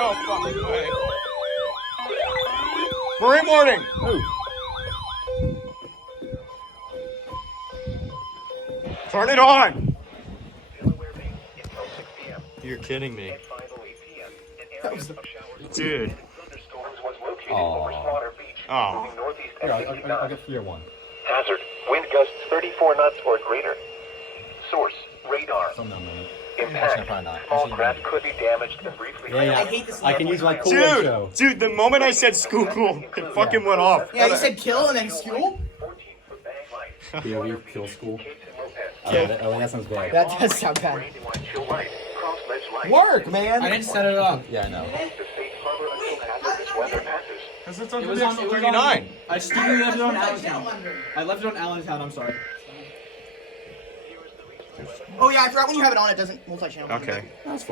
No fucking way. Marine warning! Ooh. Turn it on! Delaware Beach until 6 p.m. You're kidding me. At 5:08 p.m. An area of showers Dude. and thunderstorms was located Aw. over Slaughter Beach, Aw. moving northeast Here, at 60 I'll knots. get 3 or 1. Hazard: wind gusts 34 knots or greater. Source: radar. Some number. Impact: Probably not. small craft could be damaged and briefly. Yeah, yeah. I hate this I can use my cool Dude! show. Dude, the moment I said school, it fucking went off. Yeah, you said kill and then school? 14-foot bag light. POV, kill school. Capes and mopeds. Oh, that sounds bad. That does sound bad. Brandywine chill light. Cross ledge light. Work, man! I didn't set it up. Yeah, I know. The safe harbor until hazardous weather passes. Because it's It under was the on. extra It was 39. on. I stupidly left it on Allentown. I left it on Allentown. I'm sorry. Oh yeah, I forgot when you have it on, it doesn't multi-channel. Okay. That's fine.